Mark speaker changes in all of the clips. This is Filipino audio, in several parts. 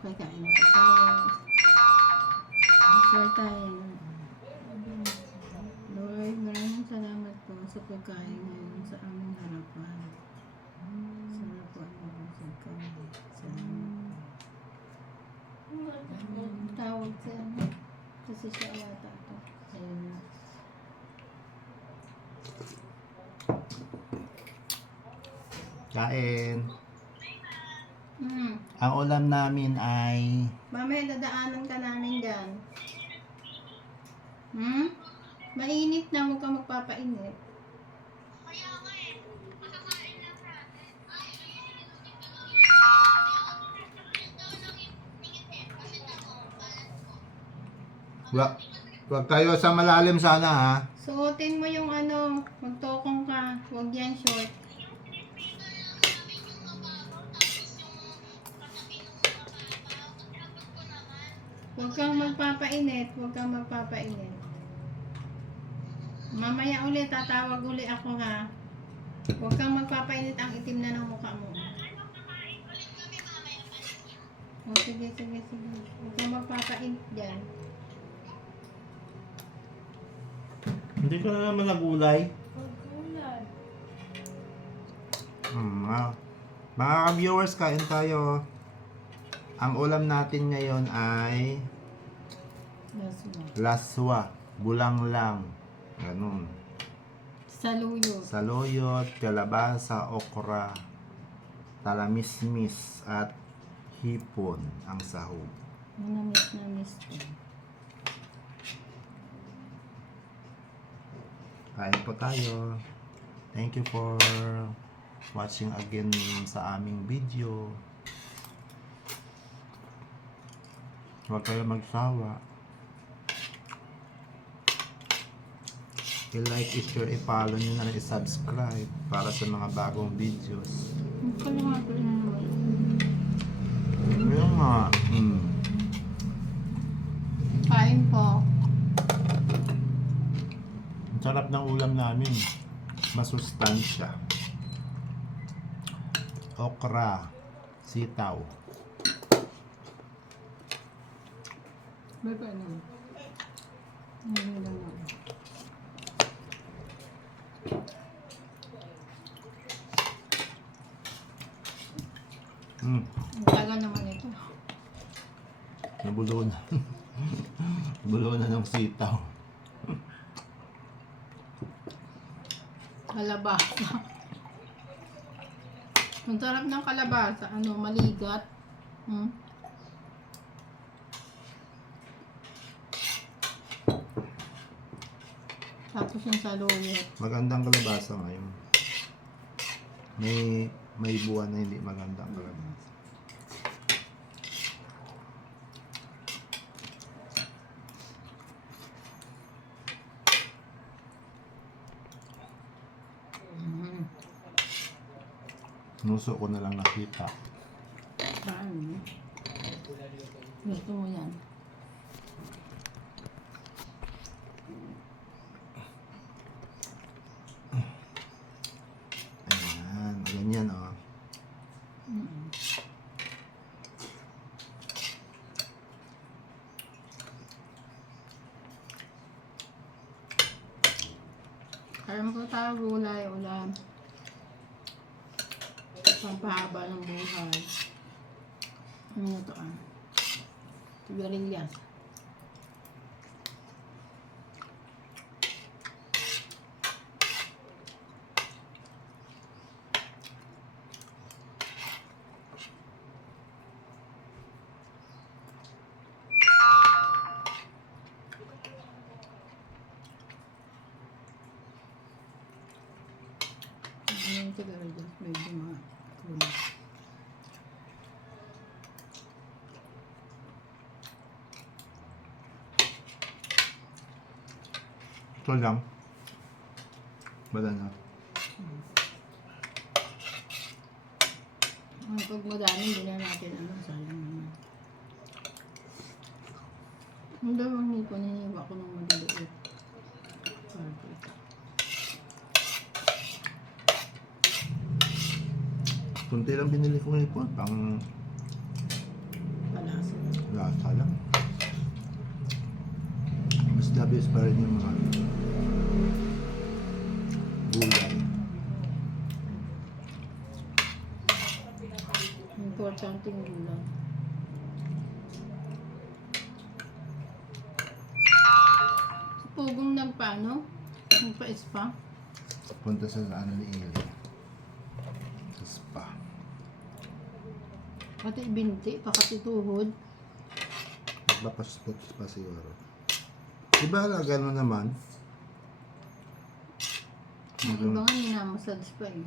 Speaker 1: Okay, kain na tayo. Share tayo. Lord, maraming salamat po sa pagkain ngayon sa aming harapan. Sana po ang mabusog kami. Salamat po. Tawag siya. Kasi siya wata to. Ayun na.
Speaker 2: Kain. Ang ulam namin ay
Speaker 1: Mamaya dadaanan ka namin dyan. Hmm? Mainit na, huwag ka magpapainit.
Speaker 2: wag, wag kayo sa malalim sana ha.
Speaker 1: Suotin mo yung ano, magtokong ka. Huwag yan short. Huwag kang magpapainit. Huwag kang magpapainit. Mamaya ulit, tatawag uli ako ha. Huwag kang magpapainit ang itim na ng mukha mo. O sige, sige, sige. Huwag kang magpapainit dyan.
Speaker 2: Hindi ka na naman nagulay.
Speaker 1: Pagkulad.
Speaker 2: Hmm, mga, mga viewers kain tayo. Ang ulam natin ngayon ay laswa, bulang lang. Ganun.
Speaker 1: Saluyot.
Speaker 2: Saluyot, kalabasa, okra, talamismis, at hipon ang sahog.
Speaker 1: Manamis na miss ko.
Speaker 2: Kain po tayo. Thank you for watching again sa aming video. Huwag kayo magsawa. I-like, i-share, i-follow nyo na rin, i-subscribe para sa mga bagong videos. Ayun nga. Mm.
Speaker 1: Kain po.
Speaker 2: Ang sarap ng ulam namin. Masustansya. Okra. Sitaw.
Speaker 1: May pa naman. Ano lang naman.
Speaker 2: Mm.
Speaker 1: Ang tagal naman ito.
Speaker 2: Nabulo na. Nabulo na ng sitaw.
Speaker 1: Kalabasa. Ang sarap ng kalabasa. Ano, maligat. Hmm? Tapos yung saluyot.
Speaker 2: Magandang kalabasa ngayon. May may buwan na hindi magandang kalabasa.
Speaker 1: Mm.
Speaker 2: Nuso ko na lang nakita.
Speaker 1: Paano? Gusto mo yan.
Speaker 2: Ayan, ganyan oh.
Speaker 1: Mm. Alam ko tayo gulay, ulam. Pampahaba ng buhay. Ano to ah? Sigarilyas. Ano
Speaker 2: Ito lang. Wala na.
Speaker 1: Ay, pag madami, hindi na natin ano, sayang naman. Ang dalawang nipo, niniwa ko ng madaliit. Perfect.
Speaker 2: Kunti lang binili ko ng ipon, pang
Speaker 1: palasa.
Speaker 2: Lasa lang. Mas labis pa rin yung mga
Speaker 1: Yung gulay. Sa pugong nagpaano? Nagpa-spa?
Speaker 2: Punta sa ano ni Ili. Sa spa.
Speaker 1: Pati binti, pakati tuhod.
Speaker 2: Bapaspot pa siguro. Diba la gano'n naman?
Speaker 1: Ang iba nga minamassage pa eh.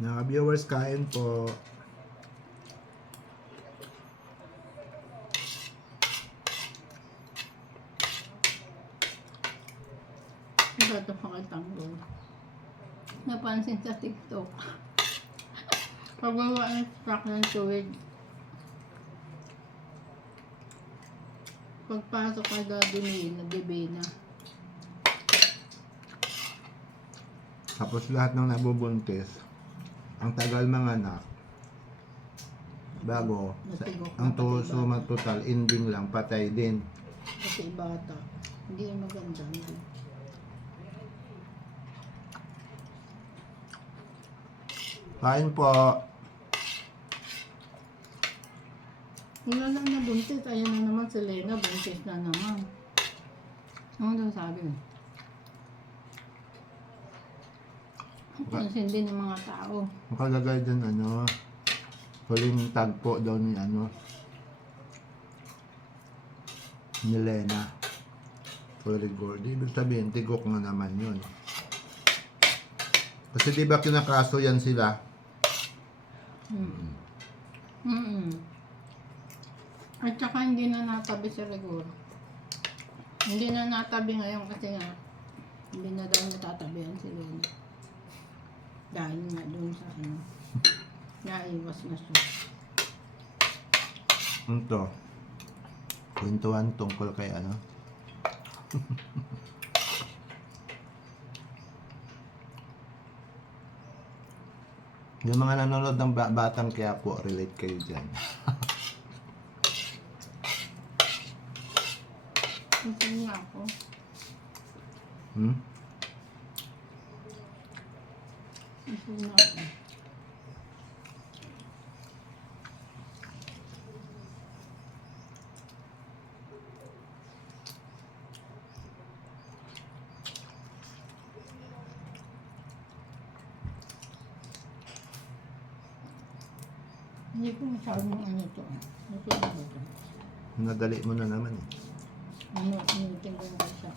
Speaker 2: Mga viewers, kain po.
Speaker 1: Ito pangatanggol. Napansin sa TikTok. Pagbawa ng stock ng tuwid. Pagpasok ka dadumi na na.
Speaker 2: Tapos lahat ng nabubuntis, ang tagal mga anak, bago, sa, ang
Speaker 1: pati
Speaker 2: tuso
Speaker 1: bata.
Speaker 2: total ending lang, patay din.
Speaker 1: Kasi bata. Hindi yung maganda. Hindi.
Speaker 2: Kain po.
Speaker 1: Wala lang na buntis. Ayan na naman si Lena. Buntis na naman. Ano daw sabi? Pansin din ng mga tao.
Speaker 2: Makalagay dyan ano, huling tagpo daw ni ano, ni Lena. Fully gold. Ibig sabihin, tigok na naman yun. Kasi di ba kinakaso yan sila?
Speaker 1: Mm. Mm At saka hindi na natabi si Rigor. Hindi na natabi ngayon kasi nga hindi na daw natatabihan si Lena. Dahil nga doon sa ano. Naiwas na siya.
Speaker 2: Ito. Kwentuhan tungkol kay ano. Yung mga nanonood ng ba- batang kaya po, relate kayo dyan.
Speaker 1: Gusto niya ako.
Speaker 2: Hmm?
Speaker 1: Gusto niya ako. Hindi ko masyadong ano to. Ito na ba ito?
Speaker 2: Nadali mo na naman eh.
Speaker 1: Ano, inutin ko na siya.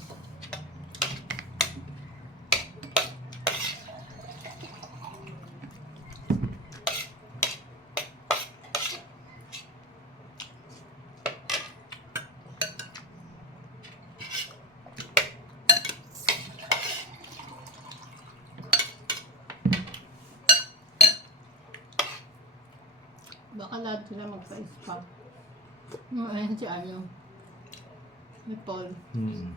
Speaker 1: Baka sila magpa-spa. No, ayan si. Si Paul.
Speaker 2: Hmm.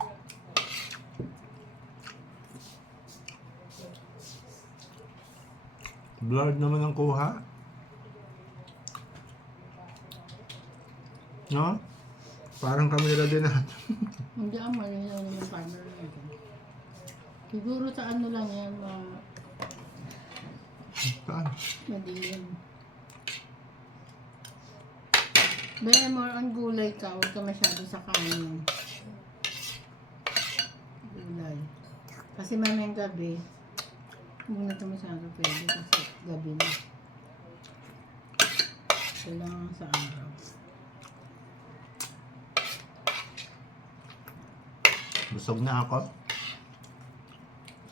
Speaker 2: Blurred naman ang kuha. No? Parang kamera din natin.
Speaker 1: Hindi ang malinaw naman yung camera nito. Siguro sa ano lang yan, ma
Speaker 2: Saan?
Speaker 1: madilim. Dahil more on gulay ka, huwag ka masyado sa kanin. Gulay. Kasi mamayang gabi, hindi na ito masyado pwede kasi gabi na. Kailangan sa araw.
Speaker 2: Busog na ako.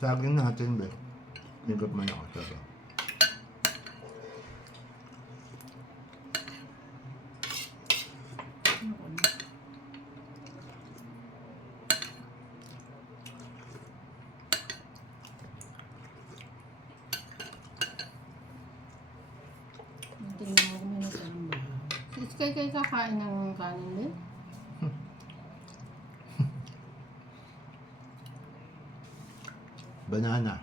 Speaker 2: Saging natin, be. Higop man ako sa ba.
Speaker 1: Ano ko na? Tingnan mo kung ano sa ang Is kay kay kakain ng kanin din?
Speaker 2: Banana.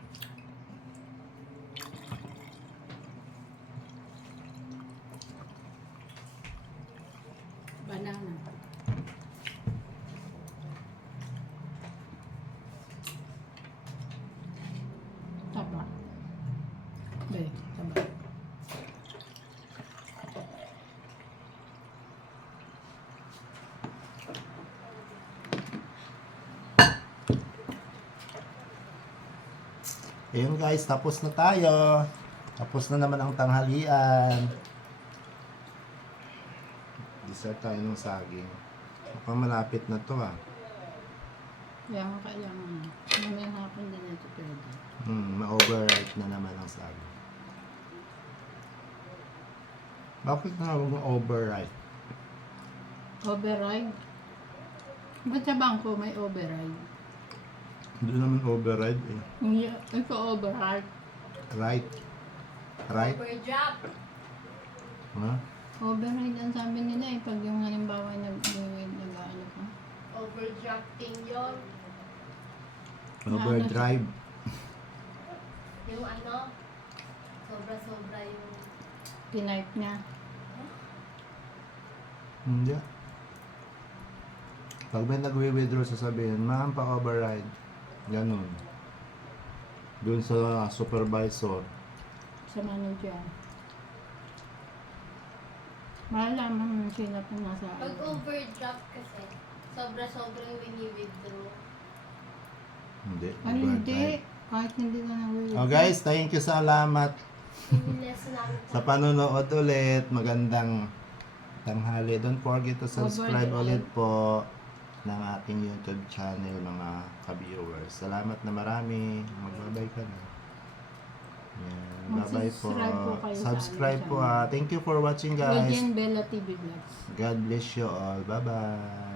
Speaker 1: Banana. Taba. Be, taba.
Speaker 2: Ayun guys, tapos na tayo. Tapos na naman ang tanghalian. Dessert tayo ng saging. Mukhang malapit na to ah.
Speaker 1: Kaya nga kailangan. Mamaya hapon din ito pwede.
Speaker 2: Hmm, ma-overripe na naman ang saging. Bakit nga huwag ma-overripe?
Speaker 1: Override. Ba't sa bangko may override?
Speaker 2: Hindi naman overripe eh.
Speaker 1: Hindi, ito override.
Speaker 2: Right? Right?
Speaker 3: Overdrop.
Speaker 2: Ha?
Speaker 1: Override ang sabi nila eh. Pag yung halimbawa nag nag-ano ka.
Speaker 3: Overdrafting yun.
Speaker 2: Overdrive.
Speaker 3: Yung ano, sobra-sobra yung...
Speaker 1: Tinipe niya.
Speaker 2: Hindi. Pag may nagwi-withdraw, sasabihin, ma'am, pa-override. Ganun. Doon sa supervisor.
Speaker 1: sa manager. Malalaman mo sila kung nasa
Speaker 3: Pag overdraft kasi, sobra-sobra yung wini-withdraw.
Speaker 2: Hindi.
Speaker 1: Ay, hindi.
Speaker 2: overdrive.
Speaker 1: Kahit hindi ka na
Speaker 2: Oh guys, thank you salamat
Speaker 3: Yung lesson namin
Speaker 2: sa panonood ulit. Magandang tanghali. Don't forget to subscribe ulit po ng ating YouTube channel mga ka-viewers. Salamat na marami. Magbabay ka na. Yan. Bye-bye po.
Speaker 1: Po
Speaker 2: Subscribe po ah. Thank you for watching guys.
Speaker 1: Bella TV Vlogs.
Speaker 2: God bless you all. Bye-bye.